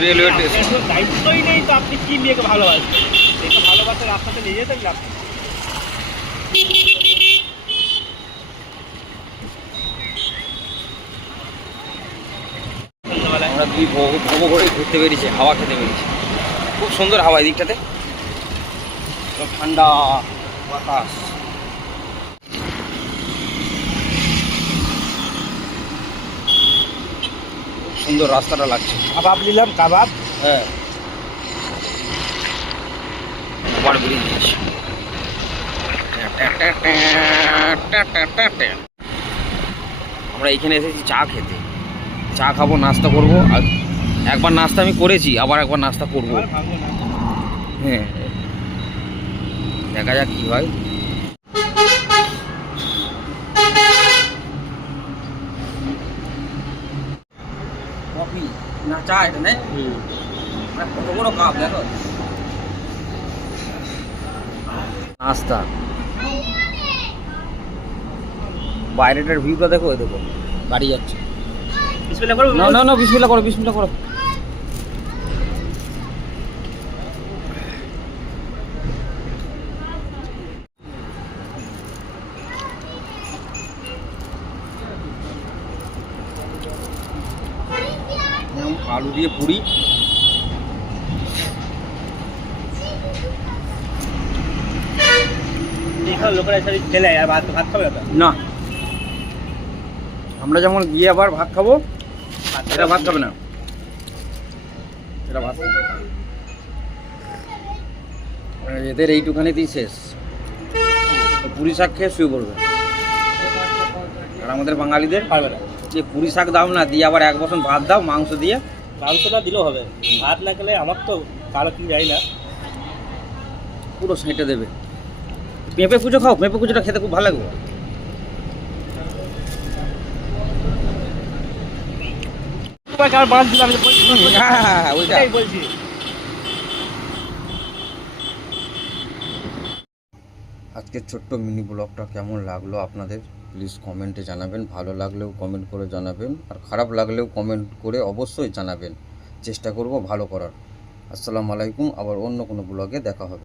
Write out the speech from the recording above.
Railway station দায়িত্বই নেই তো আপনি কি মেয়েকে ভালোবাসবেন? মেয়েকে ভালোবাসার রাস্তাতে নিয়ে যেতেন না আপনি। আমরা দুই ভোগ করে ঘুরতে বেরিয়েছি, হাওয়া খেতে বেরিয়েছি। খুব সুন্দর হাওয়া এই দিকটাতে, ঠান্ডা বাতাস। খুব সুন্দর রাস্তাটা লাগছে। কাবাব নিলাম, কাবাব। হ্যাঁ, আবার বেরিয়ে দিয়েছি। আমরা এখানে এসেছি চা খেতে। চা খাবো, নাস্তা করবো। আর একবার নাস্তা আমি করেছি, আবার একবার নাস্তা করবো। হ্যাঁ, দেখা যাক কি হয়। কফি না চা এটা নেই, কত বড় কাপ দেখো। নাস্তা, বাইরেটার ভিউটা দেখো, ওই দেখো গাড়ি যাচ্ছে। বিসমিল্লাহ করো। না না না, বিসমিল্লাহ করো, বিসমিল্লাহ করো। আলু দিয়ে পুরি, এখানে লোকেরা এসে খেলে আর ভাত ভাত খাবে না। না আমরা যেমন গিয়ে আবার ভাত খাবো, এটা ভাত খাবে না, এটা ভাত খাবে। এদের এইটুখানিতেই শেষ, পুরি শাক খেয়ে শুয়ে পড়বে। আর আমাদের বাঙালিদের পারবে না। যে পুরি শাক দাও না, দিয়ে আবার এক বসন ভাত দাও মাংস দিয়ে। মাংস না দিলেও হবে, ভাত না খেলে আমার তো কালো কি যাই না। পুরো সেঁটে দেবে। পেঁপে কুচো খাও, পেঁপে কুচোটা খেতে খুব ভালো লাগবে। আর মাছ দিলাম, হ্যাঁ, ওইটা। ওইটাই বলছি। আজকের ছোট্ট মিনি ব্লগটা কেমন লাগলো আপনাদের প্লিজ কমেন্টে জানাবেন। ভালো লাগলেও কমেন্ট করে জানাবেন, আর খারাপ লাগলেও কমেন্ট করে অবশ্যই জানাবেন। চেষ্টা করব ভালো করার। আসসালামু আলাইকুম, আবার অন্য কোনো ব্লগে দেখা হবে।